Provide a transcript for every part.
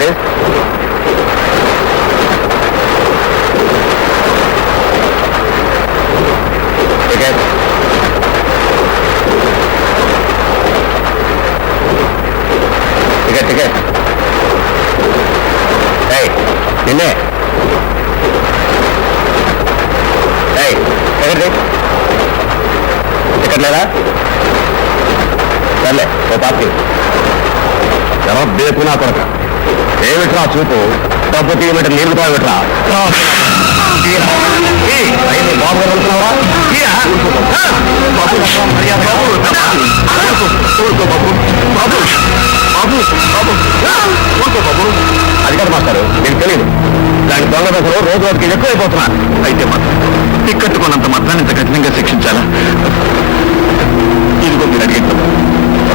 Please. Ticket. Ticket ticket. నిన్నే ticket లేదా? సర్లే ఓ పార్టీ ఎవరో బేపు నా కొరక ఏమిట్రా చూపు డబ్బు తీయమంటే నీళ్ళు తాగట్రా బాబు గారు వెళ్తున్నావా? అది కాదు మాస్టారు, మీకు తెలియదు దాని దొంగ దశలో రోజు వాటికి ఎక్కువైపోతున్నా. అయితే మాత్రం టిక్కెట్టుకున్నంత మాత్రాన్ని ఇంత కఠినంగా శిక్షించాలా? ఇదిగో మీరు అడిగింది.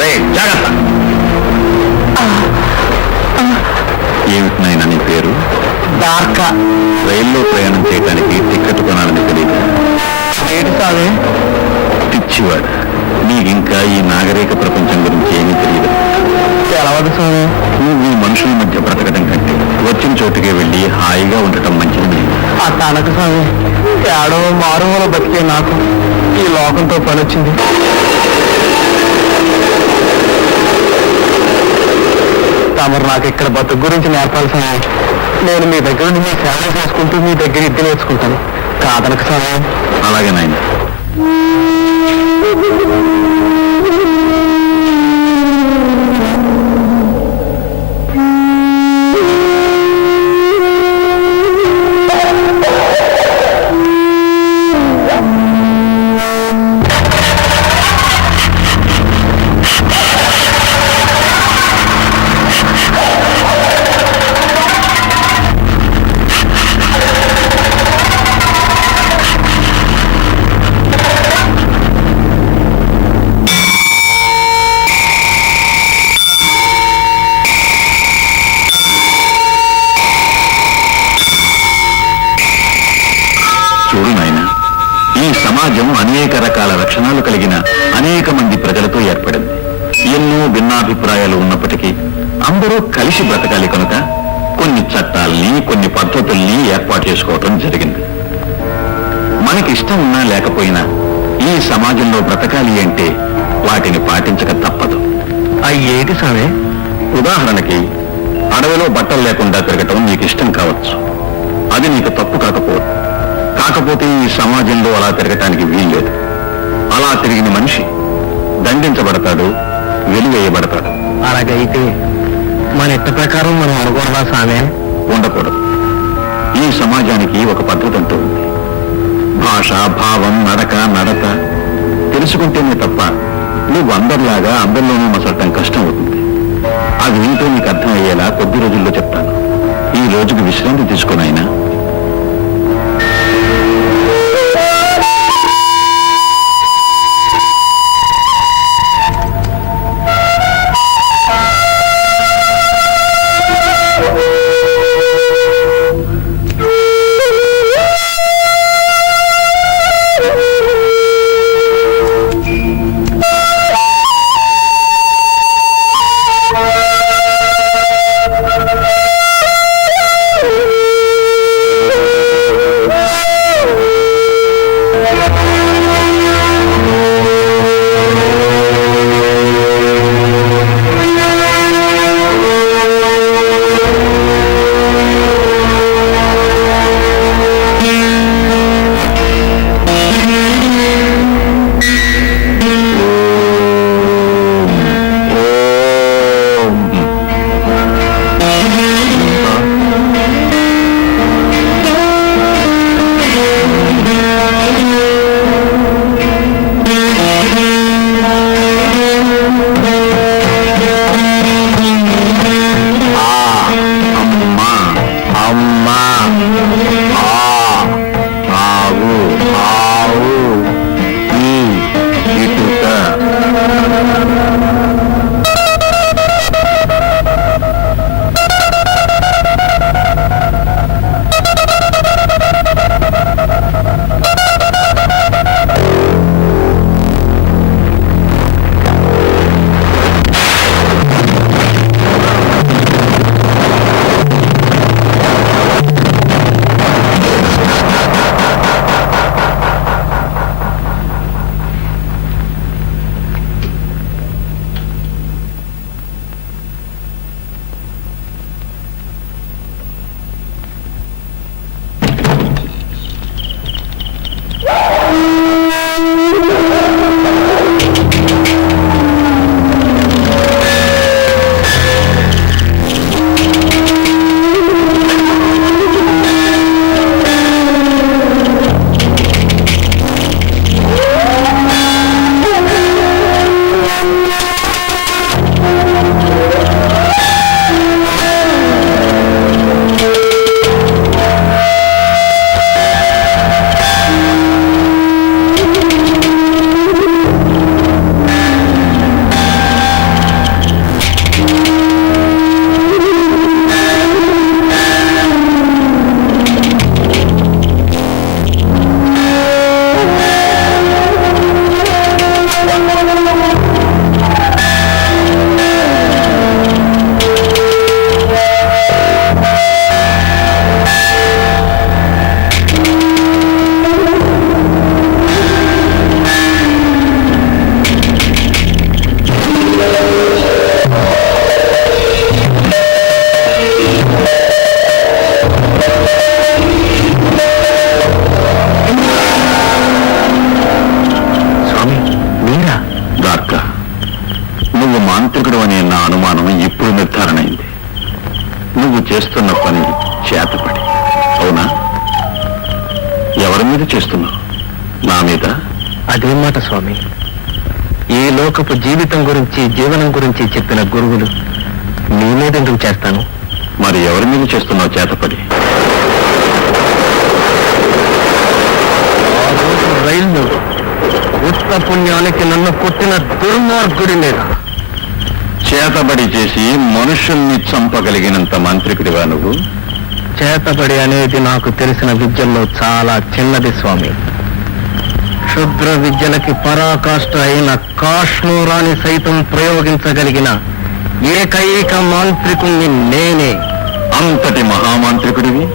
రే జాగ్రత్త. ఏమిటి నాయనా నీ పేరు? దార్కా. రైల్లో ప్రయాణం చేయడానికి టిక్కెట్ కొనాలని తెలియదు. ఏంటి స్వామి? పిచ్చివాడు, నీకింకా ఈ నాగరిక ప్రపంచం గురించి ఏమీ తెలియదు. తెలవదు స్వామి. నువ్వు ఈ మనుషుల మధ్య బ్రతకడం కంటే వచ్చిన చోటుకే వెళ్ళి హాయిగా ఉండటం మంచిది. అట్లా అనకు స్వామి, ఏడో మారుమూల బతికే నాకు ఈ లోకంతో పని వచ్చింది. తమరు నాకు ఇక్కడ బతుకు గురించి నేర్పాల్సిన నేను మీ దగ్గర నుండి మీ సేవ చేసుకుంటూ మీ దగ్గర ఇద్దరు నేర్చుకుంటాను. కాదనకు స్వామి. అలాగే నాయన. సమాజం అనేక రకాల లక్షణాలు కలిగిన అనేక మంది ప్రజలతో ఏర్పడింది. ఎన్నో భిన్నాభిప్రాయాలు ఉన్నప్పటికీ అందరూ కలిసి బ్రతకాలి కనుక కొన్ని చట్టాల్ని కొన్ని పద్ధతుల్ని ఏర్పాటు చేసుకోవటం జరిగింది. మనకి ఇష్టం ఉన్నా లేకపోయినా ఈ సమాజంలో బ్రతకాలి అంటే వాటిని పాటించక తప్పదు. అయ్యేటి సామే? ఉదాహరణకి అడవిలో బట్టలు లేకుండా తిరగటం నీకు ఇష్టం కావచ్చు, అది నీకు తప్పు కాకపోతే ఈ సమాజంలో అలా తిరగటానికి వీల్లేదు. అలా తిరిగిన మనిషి దండించబడతాడు, వెలివేయబడతాడు. అలాగైతే మన ఇష్ట ప్రకారం మనం అనుకోవడా సామే? ఉండకూడదు. ఈ సమాజానికి ఒక పద్ధతి అంటూ ఉంది. భాష, భావం, నడత తెలుసుకుంటేనే తప్ప నువ్వు అందరిలాగా అందరిలోనూ మసలటం కష్టం అవుతుంది. అది ఏంటో నీకు అర్థమయ్యేలా కొద్ది రోజుల్లో చెప్తాను. ఈ రోజుకి విశ్రాంతి తీసుకునైనా. నువ్వు మాంత్రికుడు అనే నా అనుమానం ఇప్పుడు నిర్ధారణ అయింది. నువ్వు చేస్తున్న పని చేతపడి, అవునా? ఎవరి మీద చేస్తున్నావు? నా మీద? అదేం మాట స్వామి? ఈ లోకపు జీవితం గురించి, జీవనం గురించి చెప్పిన గురువులు నీ మీద ఎందుకు చేస్తాను? మరి ఎవరి మీద చేస్తున్నావు చేతపడి? ఆ రోజు రైలు ఉత్త పుణ్యానికి నన్ను కొట్టిన దుర్మార్గుడి మీద. చేతబడి చేసి మనుషుల్ని చంపగలిగినంత మాంత్రికుడివా నువ్వు? చేతబడి అనేది నాకు తెలిసిన విద్యల్లో చాలా చిన్నది స్వామి. క్షుద్ర విద్యలకి పరాకాష్ఠ అయిన కాశ్మీరాన్ని సైతం ప్రయోగించగలిగిన ఏకైక మాంత్రికుణ్ణి నేనే. అంతటి మహామాంత్రికుడివి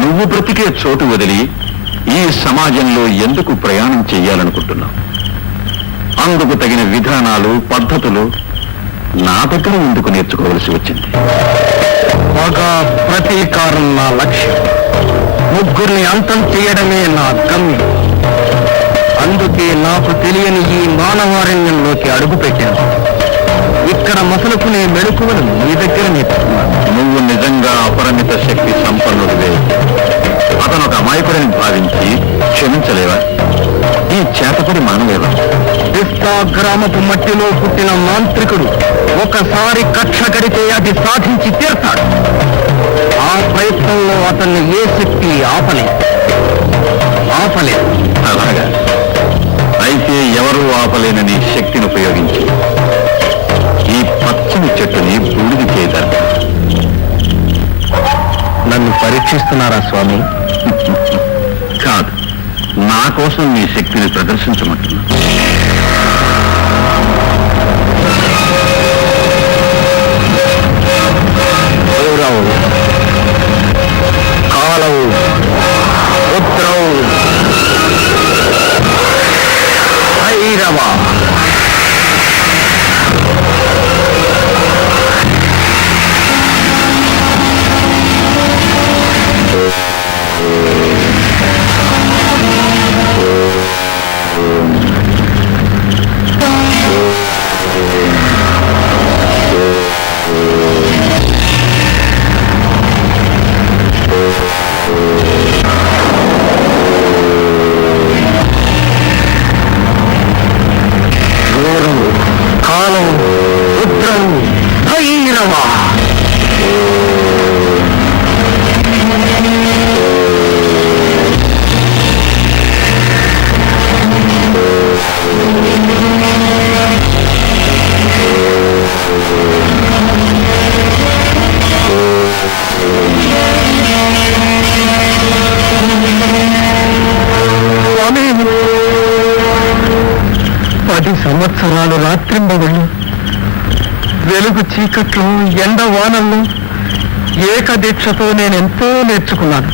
నువ్వు బ్రతికే చోటు వదిలి ఈ సమాజంలో ఎందుకు ప్రయాణం చెయ్యాలనుకుంటున్నావు? అందుకు తగిన విధానాలు, పద్ధతులు నా దగ్గర ఎందుకు నేర్చుకోవలసి వచ్చింది? ఒక ప్రతీకారం నా లక్ష్యం. ముగ్గురిని అంతం చేయడమే నా గమ్యం. అందుకే నాకు తెలియని ఈ మానవారణ్యంలోకి అడుగుపెట్టాను. ఇక్కడ మసలుకునే మెళుకువలు నీ దగ్గర నేర్చుకున్నాను. నువ్వు నిజంగా అపరిమిత శక్తి సంపన్నుడివే. అతను ఒక అమాయకుడిని భావించి క్షమించలేవా? ఈ చేతపడి మానలేవా? గ్రామపు మట్టిలో పుట్టిన మాంత్రికుడు ఒకసారి కక్ష కడితే అది సాధించి తీర్తాడు. ఆ ప్రయత్నంలో అతన్ని ఏ శక్తి ఆపలేదు. అలాగా? అయితే ఎవరూ ఆపలేనని శక్తిని ఉపయోగించి ఈ పచ్చని చెట్టుని బూడిది చేయదారు. నన్ను పరీక్షిస్తున్నారా స్వామి? కాదు, నా కోసం నీ శక్తిని ప్రదర్శించమంటున్నా. కాలవు, ఉత్తరవు, భైరవ. సంవత్సరాలు రాత్రింబవళ్ళు వెలుగు చీకట్లో, ఎండ వానల్లో ఏకదీక్షతో నేనెంతో నేర్చుకున్నాను.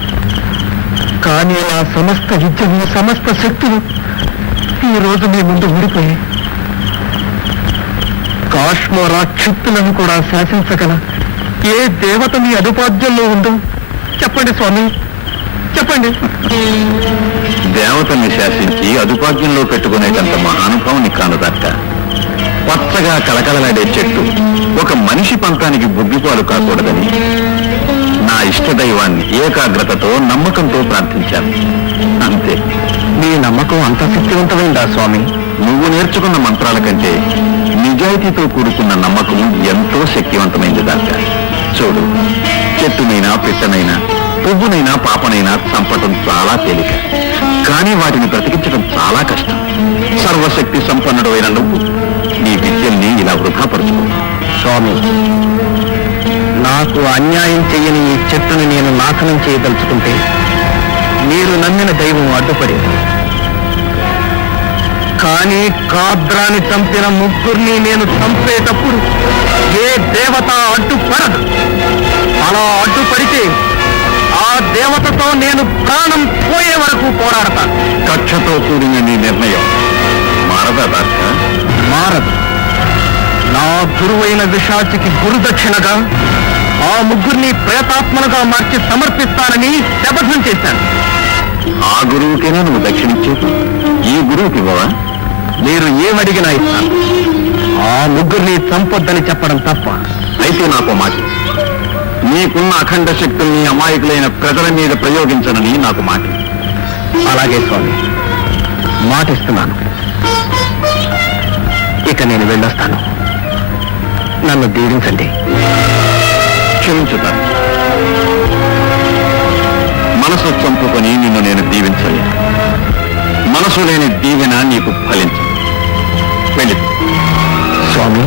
కానీ నా సమస్త విద్యలు, సమస్త శక్తులు ఈరోజు మీ ముందు ఊడిపోయాయి. కాశ్మీరా క్షిప్తులను కూడా శాసించగల ఏ దేవత మీ అదుపాద్యంలో ఉందో చెప్పండి స్వామి, చెప్పండి. దేవతల్ని శాసించి అదుపాగ్యంలో పెట్టుకునేటంత మహానుభావుని కానుదక్క. పచ్చగా కళకళలాడే చెట్టు ఒక మనిషి పంతానికి బుద్ధిపాలు కాకూడదని నా ఇష్టదైవాన్ని ఏకాగ్రతతో, నమ్మకంతో ప్రార్థించాను. అంతే. మీ నమ్మకం అంత శక్తివంతమైందా స్వామి? నువ్వు నేర్చుకున్న మంత్రాల కంటే నిజాయితీతో కూడుకున్న నమ్మకం ఎంతో శక్తివంతమైంది దాకా. చూడు, చెట్టునైనా, పిట్టనైనా, పువ్వునైనా, పాపనైనా చంపటం చాలా తేలిక. కానీ వాటిని బ్రతికించడం చాలా కష్టం. సర్వశక్తి సంపన్నుడు అయిన నువ్వు నీ విద్యల్ని ఇలా వృధాపరుచుకో. స్వామి, నాకు అన్యాయం చెయ్యని ఈ చెట్టుని నేను నాశనం చేయదలుచుకుంటే మీరు నమ్మిన దైవం అడ్డుపడింది. కానీ కాద్రాన్ని చంపిన ముగ్గురిని నేను చంపేటప్పుడు ఏ దేవత అడ్డుపడదు. అలా అడ్డుపడితే ఆ దేవతతో నేను ప్రాణం పోయే వరకు పోరాడతాను. కక్షతో కూడిన నీ నిర్ణయం మారదా దాకా? మారదు. నా గురువైన విశాచికి గురుదక్షిణగా ఆ ముగ్గురిని ప్రేతాత్మలుగా మార్చి సమర్పిస్తానని శపథం చేశాను. ఆ గురువుకైనా నువ్వు దక్షిణించేది, ఈ గురువుకి ఇవ్వవా? మీరు ఏమడిగినా ఇస్తాను. ఆ ముగ్గురిని చంపొద్దని చెప్పడం తప్ప. అయితే నాకు మాట ఇవ్వు. నీకున్న అఖండ శక్తుల్ని అమాయకులైన ప్రజల మీద ప్రయోగించనని నాకు మాట ఇవ్వు. అలాగే స్వామి, మాటిస్తున్నాను. ఇక నేను వెళ్ళొస్తాను. నన్ను దీవించండి. క్షమించుతాను. మనసు చంపుకొని నిన్ను నేను దీవించలేదు. మనసు లేని దీవెన నీకు ఫలించదు. వెళ్ళి స్వామి,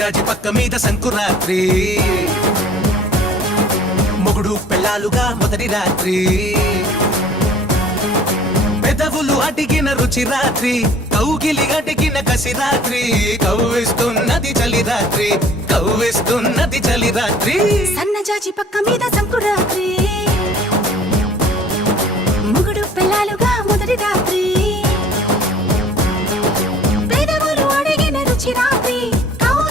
చాచి పక్క మీద సంకురాత్రి, మొగుడు పెళ్ళాలుగా మొదటి రాత్రి, పెదవులు అడిగిన రుచి రాత్రి, కౌగిలి అడిగిన కసి రాత్రి, కవ్విస్తున్నది చలి రాత్రి, కవ్విస్తున్నది చలి రాత్రి. సన్నజాజి పక్క మీద సంకురాత్రి.